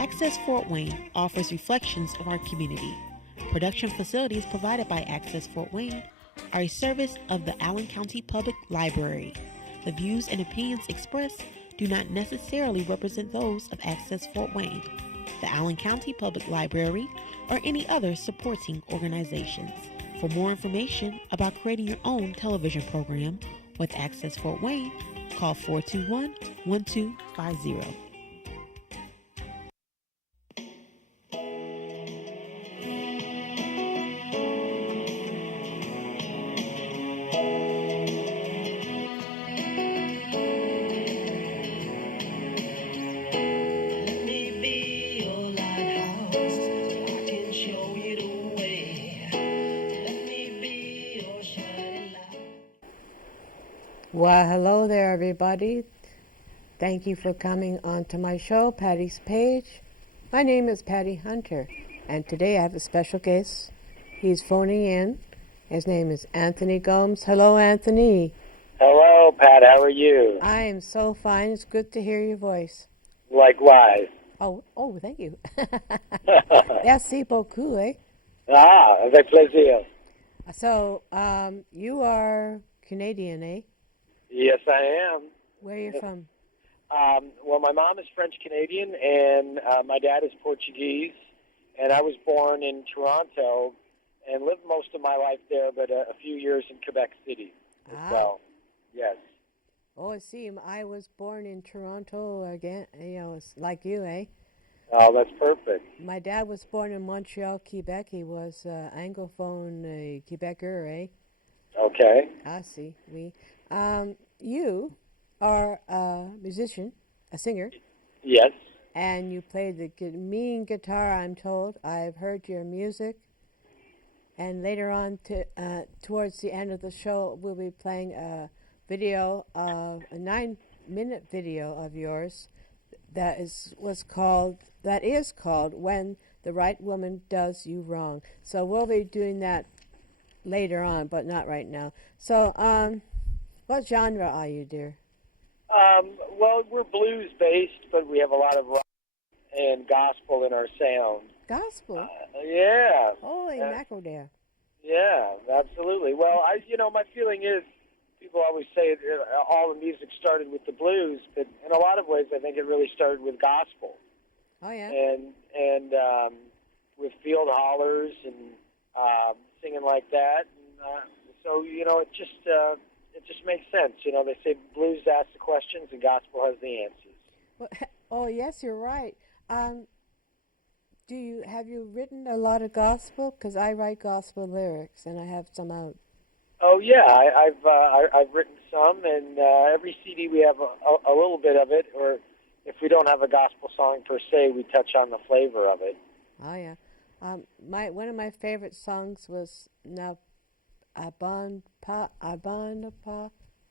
Access Fort Wayne offers reflections of our community. Production facilities provided by Access Fort Wayne are a service of the Allen County Public Library. The views and opinions expressed do not necessarily represent those of Access Fort Wayne, the Allen County Public Library, or any other supporting organizations. For more information about creating your own television program with Access Fort Wayne, call 421-1250. Well, hello there, everybody. Thank you for coming onto my show, Patty's Page. My name is Patty Hunter, and today I have a special guest. He's phoning in. His name is Anthony Gomes. Hello, Anthony. Hello, Pat. How are you? I am so fine. It's good to hear your voice. Likewise. Oh, thank you. Merci beaucoup, eh? Avec plaisir. So, you are Canadian, eh? Yes, I am. Where are you from? Well, my mom is French-Canadian, and my dad is Portuguese. And I was born in Toronto and lived most of my life there, but a few years in Quebec City as well. Yes. Oh, I see. I was born in Toronto again, it's like you, eh? Oh, that's perfect. My dad was born in Montreal, Quebec. He was Anglophone Quebecer, eh? Okay. I see. You are a musician, a singer. Yes. And you play the mean guitar, I'm told. I've heard your music. And later on, towards the end of the show, we'll be playing a 9-minute video of yours that is called When the Right Woman Does You Wrong. So we'll be doing that later on, but not right now. So, what genre are you, dear? Well, we're blues-based, but we have a lot of rock and gospel in our sound. Gospel? Yeah. Holy mackerel there. Yeah, absolutely. Well, my feeling is people always say all the music started with the blues, but in a lot of ways, I think it really started with gospel. Oh, yeah. And with field hollers and singing like that. And, so, it just makes sense. They say blues asks the questions and gospel has the answers. Well, oh, yes, you're right. Have you written a lot of gospel? Because I write gospel lyrics, and I have some out. Oh yeah, I've written some, and every CD we have a little bit of it. Or if we don't have a gospel song per se, we touch on the flavor of it. Oh yeah, one of my favorite songs was Na Abon Pa. What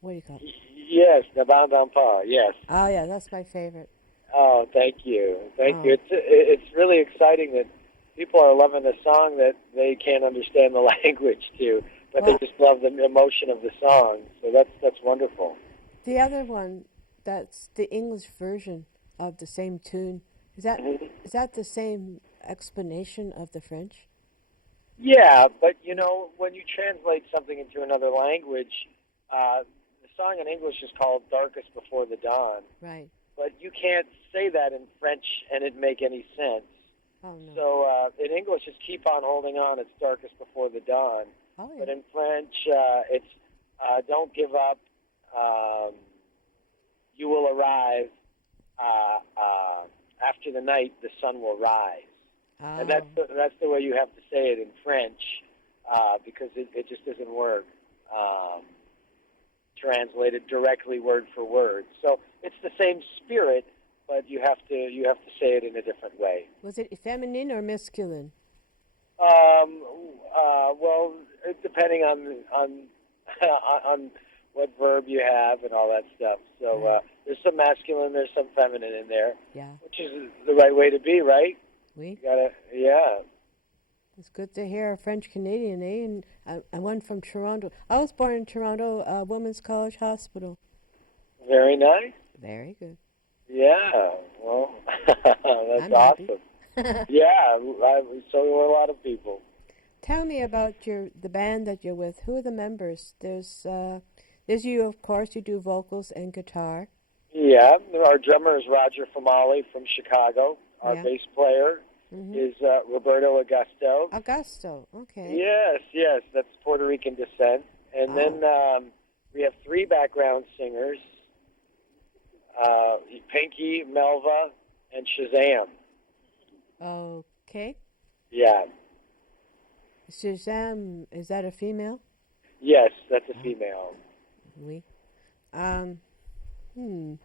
do you call it? Yes, Na Bon Bon Pa. Yes. Oh yeah, that's my favorite. Oh, thank you. It's really exciting that people are loving a song that they can't understand the language to, but they just love the emotion of the song. So that's wonderful. The other one, that's the English version of the same tune. Is that the same explanation of the French? Yeah, but when you translate something into another language, the song in English is called "Darkest Before the Dawn." Right. But you can't say that in French and it make any sense. Oh, no. So in English, it's "Keep on holding on, it's darkest before the dawn." Oh, yeah. But in French, it's "Don't give up, you will arrive. After the night, the sun will rise." Oh. And that's the way you have to say it in French because it just doesn't work translated directly word for word. So it's the same spirit, but you have to say it in a different way. Was it feminine or masculine? Well, depending on on what verb you have and all that stuff. So there's some masculine, there's some feminine in there. Yeah. Which is the right way to be, right? Oui. You gotta, yeah. It's good to hear a French Canadian, eh? And I one from Toronto. I was born in Toronto, Women's College Hospital. Very nice. Very good. Yeah, well, that's I'm happy. awesome. Yeah, so were a lot of people. Tell me about the band that you're with. Who are the members? There's you, of course. You do vocals and guitar. Yeah, our drummer is Roger Famali from Chicago. Our Yeah. bass player Mm-hmm. is Roberto Augusto. Augusto. Okay. Yes, yes, that's Puerto Rican descent. And Oh. then we have three background singers, Pinky, Melva, and Shazam. Okay. Yeah, Suzanne, is that a female? yes, that's a Oh, female. oui. Um. Hmm.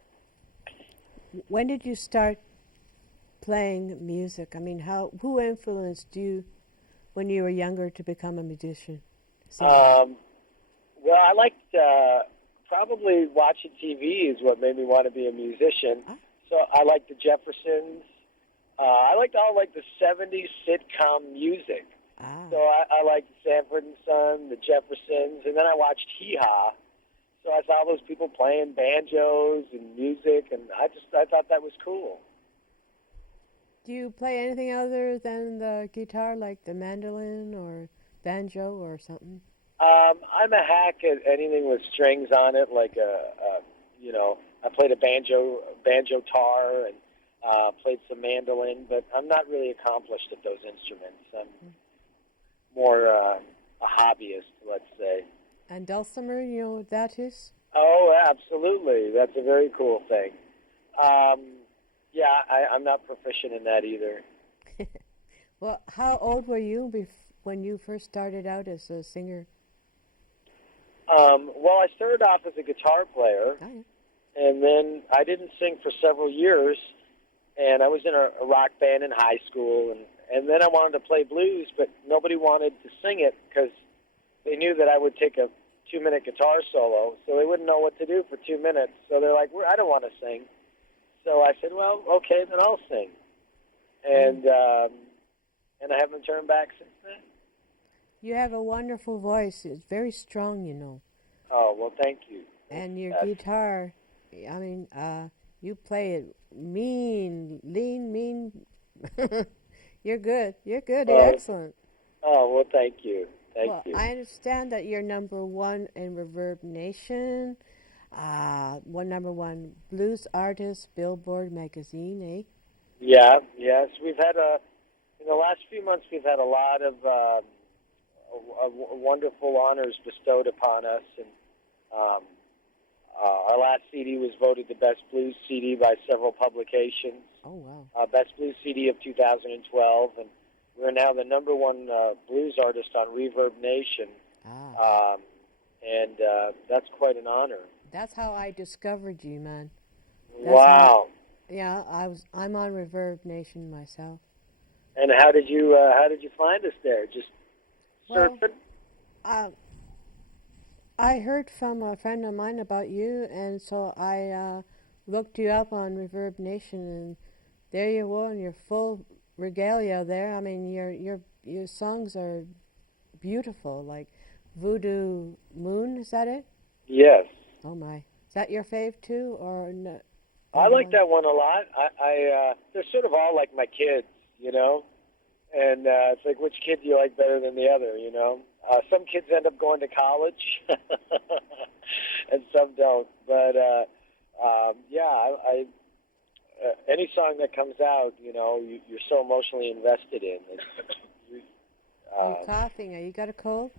When did you start playing music? I mean, who influenced you when you were younger to become a musician? Singer. Um, well, I liked probably watching TV is what made me want to be a musician. Ah. So I liked the Jeffersons. I liked all like the '70s sitcom music. Ah. So I liked Sanford and Son, the Jeffersons, and then I watched Hee Haw. So I saw those people playing banjos and music, and I thought that was cool. Do you play anything other than the guitar, like the mandolin or banjo or something? I'm a hack at anything with strings on it, like I played a banjo tar, and played some mandolin, but I'm not really accomplished at those instruments. I'm more a hobbyist, let's say. And dulcimer, you know what that is? Oh, absolutely. That's a very cool thing. Yeah, I'm not proficient in that either. Well, how old were you when you first started out as a singer? Well, I started off as a guitar player, Oh, yeah. and then I didn't sing for several years, and I was in a rock band in high school, and then I wanted to play blues, but nobody wanted to sing it because they knew that I would take a 2-minute guitar solo, so they wouldn't know what to do for 2 minutes. So they're like, I don't want to sing. So I said, well, okay, then I'll sing. And I haven't turned back since then. You have a wonderful voice. It's very strong, you know. Oh, well, thank you. And your Yes. guitar, I mean, you play it mean. You're good. You're good. You're Oh, excellent. oh, well, thank you. Thank Well, you. I understand that you're #1 in Reverb Nation, #1 blues artist, Billboard magazine, eh? Yeah, yes. We've had in the last few months, we've had a lot of wonderful honors bestowed upon us. And um, our last CD was voted the best blues CD by several publications. Oh, wow. Best Blues CD of 2012, and we're now the #1 blues artist on Reverb Nation, Ah, and that's quite an honor. that's how I discovered you, man. That's how, Wow! yeah, I'm on Reverb Nation myself. And how did you find us there? Just Well, surfing? uh, I heard from a friend of mine about you, and so I looked you up on Reverb Nation, and there you were in your full regalia there. I mean, your songs are beautiful, like Voodoo Moon. Is that it? Yes, Oh my, is that your fave too, or no? I Or like one? that one a lot. They're sort of all like my kids, you know. And it's like, which kid do you like better than the other, you know? Some kids end up going to college, and some don't. But yeah, any song that comes out, you know, you're so emotionally invested in. You, Are you coughing? Are you got a cold?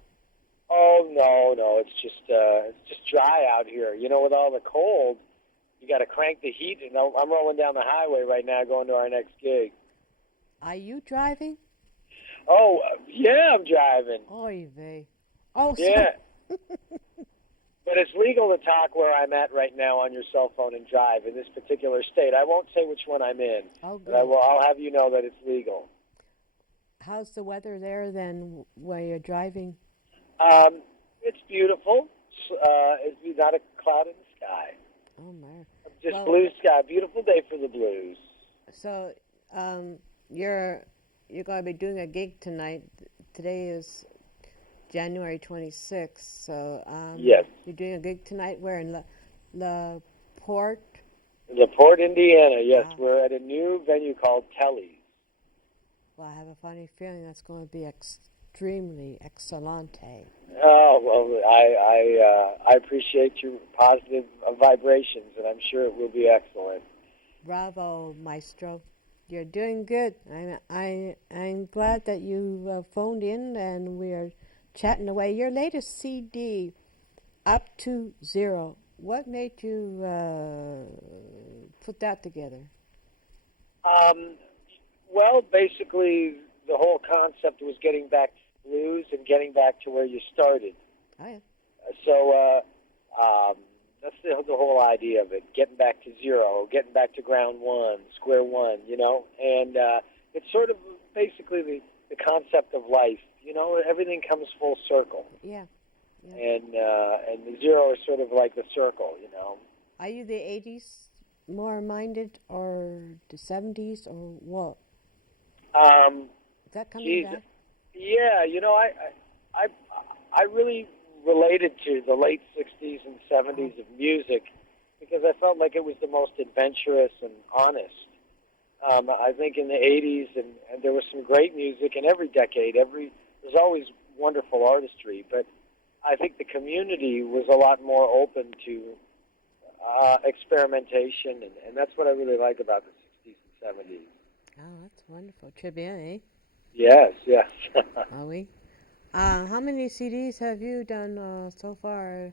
oh no, it's just dry out here. You know, with all the cold, you got to crank the heat. And I'm rolling down the highway right now, going to our next gig. Are you driving? Oh yeah, I'm driving. Oy vey. Oh, Yeah. But it's legal to talk where I'm at right now on your cell phone and drive in this particular state. I won't say which one I'm in, Oh, but good. I'll have you know that it's legal. How's the weather there then where you're driving? It's beautiful. It's not a cloud in the sky. Oh my. Just Well, blue sky. Beautiful day for the blues. so you're going to be doing a gig tonight. Today is January 26th. So Yes. you're doing a gig tonight where in La Porte? LaPorte, Indiana. Yes, Wow. we're at a new venue called Telly's. Well, I have a funny feeling that's going to be extremely excellente. Oh well, I appreciate your positive vibrations, and I'm sure it will be excellent. Bravo, Maestro. You're doing good. I'm glad that you phoned in and we are chatting away. Your latest CD, Up to Zero. What made you put that together? Um, well, basically, the whole concept was getting back to blues and getting back to where you started. Oh yeah. So that's the whole idea of it: getting back to zero, getting back to ground one, square one. And it's sort of basically the concept of life. Everything comes full circle, Yeah. Yeah. and the zero is sort of like the circle. Are you the 80s more minded or the 70s or what? Um, Is that coming geez, back? yeah, I I really related to the late '60s and '70s of music because I felt like it was the most adventurous and honest. I think in the '80s and there was some great music in every decade. There's always wonderful artistry, but I think the community was a lot more open to experimentation, and that's what I really like about the '60s and '70s. Oh, that's wonderful. Très bien, eh? Yes, yes. Ah oui. How many CDs have you done so far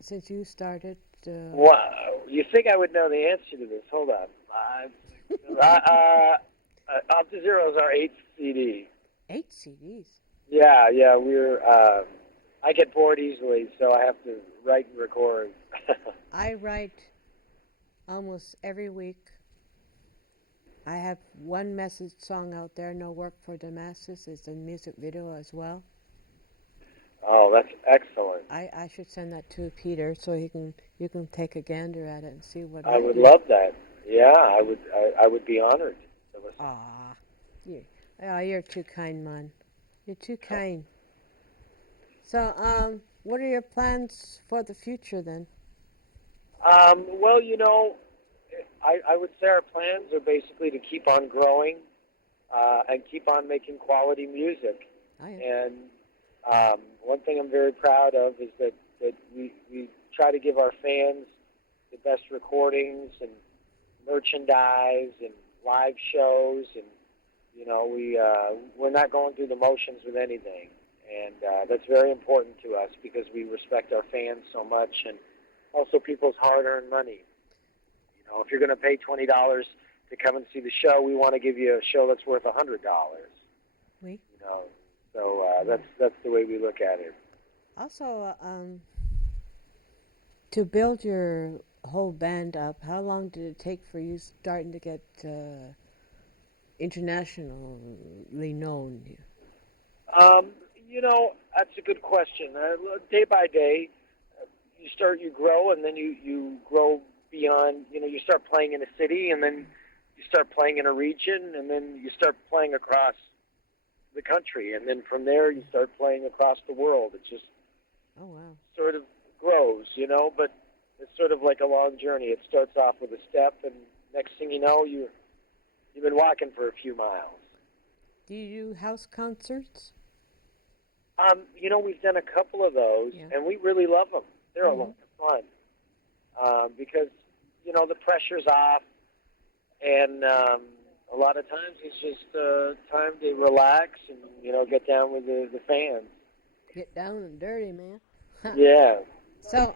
since you started? Wow, you think I would know the answer to this? Hold on. Up to Zero is our eighth CD. 8 CDs. Yeah, yeah, we're. I get bored easily, so I have to write and record. I write almost every week. I have one message song out there, No Work for the Masses. It's a music video as well. Oh, that's excellent. I should send that to Peter so you can take a gander at it and see what I I would do. love that. Yeah, I would. I would be honored to listen. Ah, you're too kind, man. You're too kind. So, what are your plans for the future then? Well, I would say our plans are basically to keep on growing and keep on making quality music. Oh, yeah. And one thing I'm very proud of is that we try to give our fans the best recordings and merchandise and live shows, and we're not going through the motions with anything, and that's very important to us because we respect our fans so much, and also people's hard-earned money. If you're going to pay $20 to come and see the show, we want to give you a show that's worth $100. We So that's the way we look at it. also to build your whole band up. How long did it take for you starting to get internationally known? Um, that's a good question. Day by day, you grow, and then you grow beyond. You start playing in a city, and then you start playing in a region, and then you start playing across the country, and then from there you start playing across the world. It just sort of grows, but it's sort of like a long journey. It starts off with a step, and next thing you know, you've been walking for a few miles. Do you do house concerts? We've done a couple of those, and we really love them. They're a lot of fun because, the pressure's off, and a lot of times it's just time to relax and, get down with the fans. Get down and dirty, man. Yeah. So,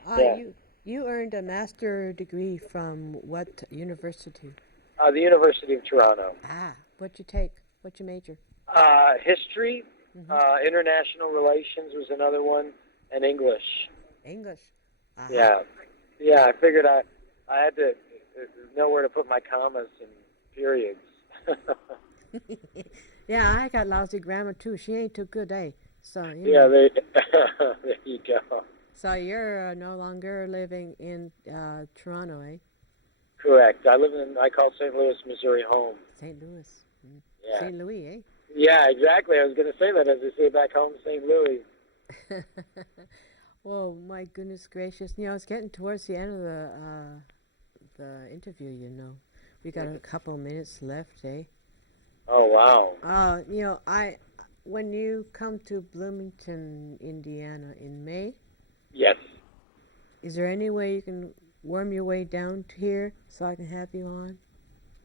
you earned a master degree from what university? The University of Toronto. Ah, what'd you take? What'd you major? History, international relations was another one, and English. English. Uh-huh. Yeah. I figured I had to know where to put my commas and periods. Yeah, I got lousy grammar too. She ain't too good, eh? So there you go. So you're no longer living in Toronto, eh? Correct. I call St. Louis, Missouri home. St. Louis. Yeah. St. Louis, eh? Yeah, exactly. I was going to say that as they say back home, St. Louis. Oh, my goodness gracious. It's getting towards the end of the the interview, you know. We got a couple minutes left, eh? Oh, wow. When you come to Bloomington, Indiana in May, Yes. is there any way you can worm your way down to here so I can have you on?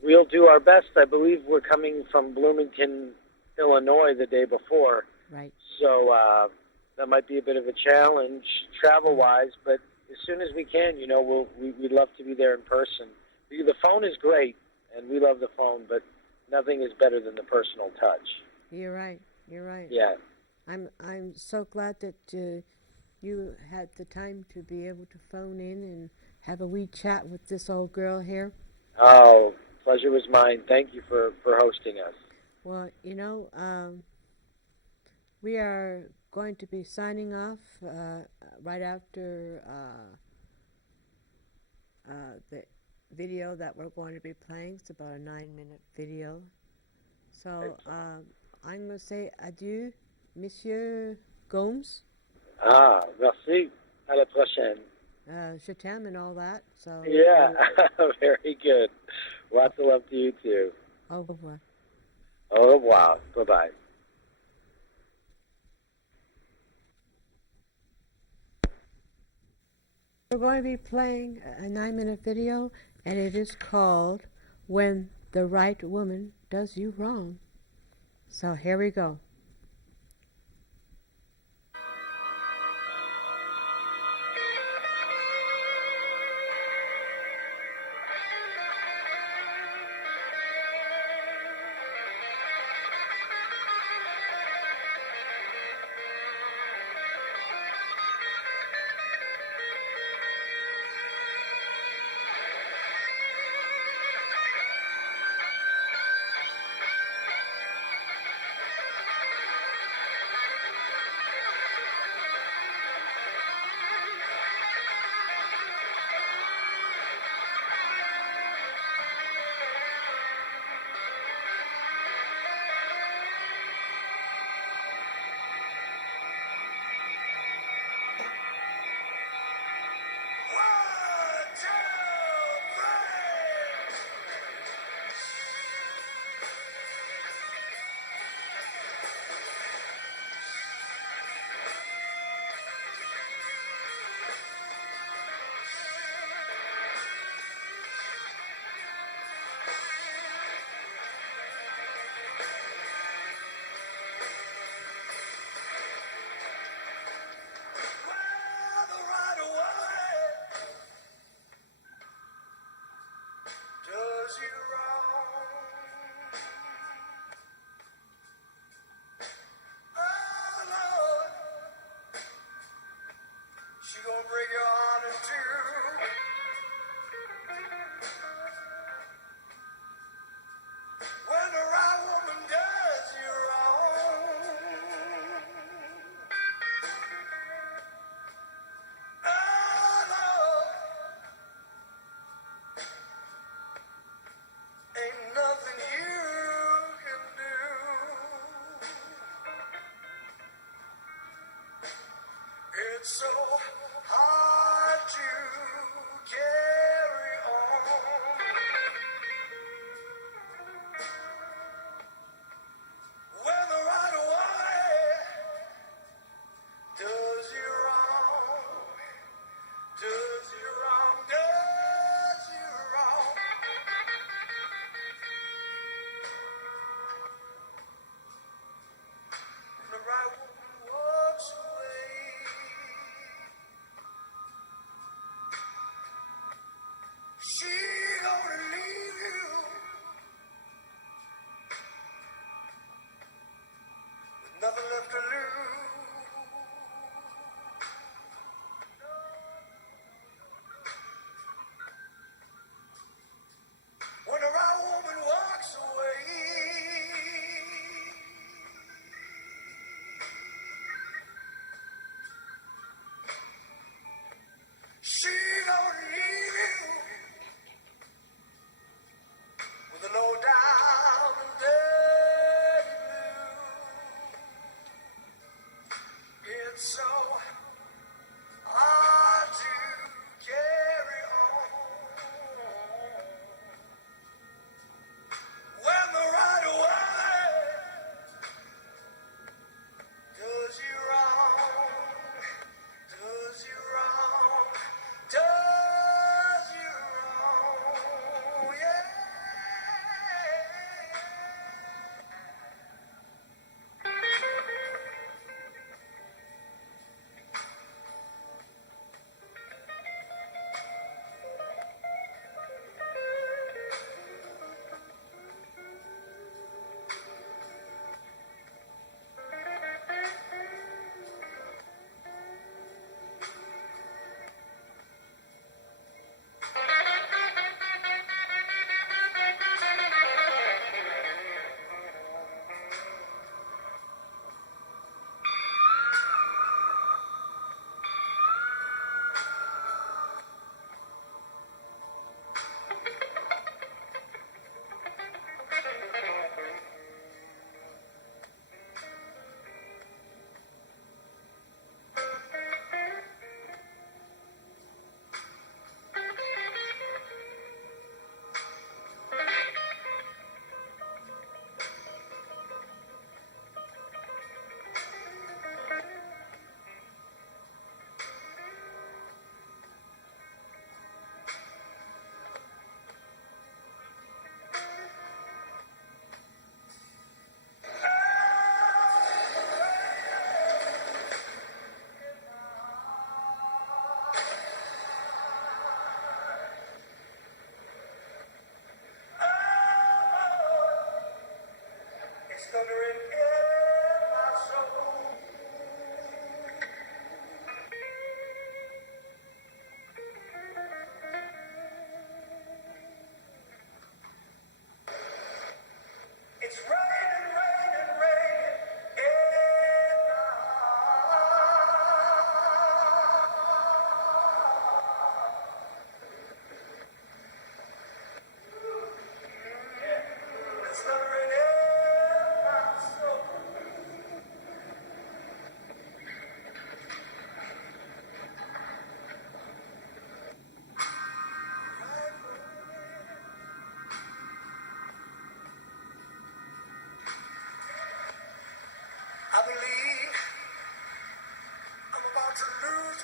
We'll do our best. I believe we're coming from Bloomington, Illinois the day before. Right. So that might be a bit of a challenge travel-wise, but as soon as we can, we'd love to be there in person. The phone is great, and we love the phone, but nothing is better than the personal touch. You're right. You're right. Yeah. I'm so glad that you had the time to be able to phone in and have a wee chat with this old girl here. Oh, pleasure was mine. Thank you for hosting us. Well, we are going to be signing off right after the video that we're going to be playing. It's about a 9-minute video. So I'm going to say adieu, Monsieur Gomes. Ah, merci. À la prochaine. Je t'aime and all that. So yeah, very good. Lots of love to you too. Au revoir. Au revoir. Bye-bye. We're going to be playing a 9-minute video, and it is called When the Right Woman Does You Wrong. So here we go.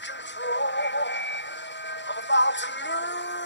control. I'm about to lose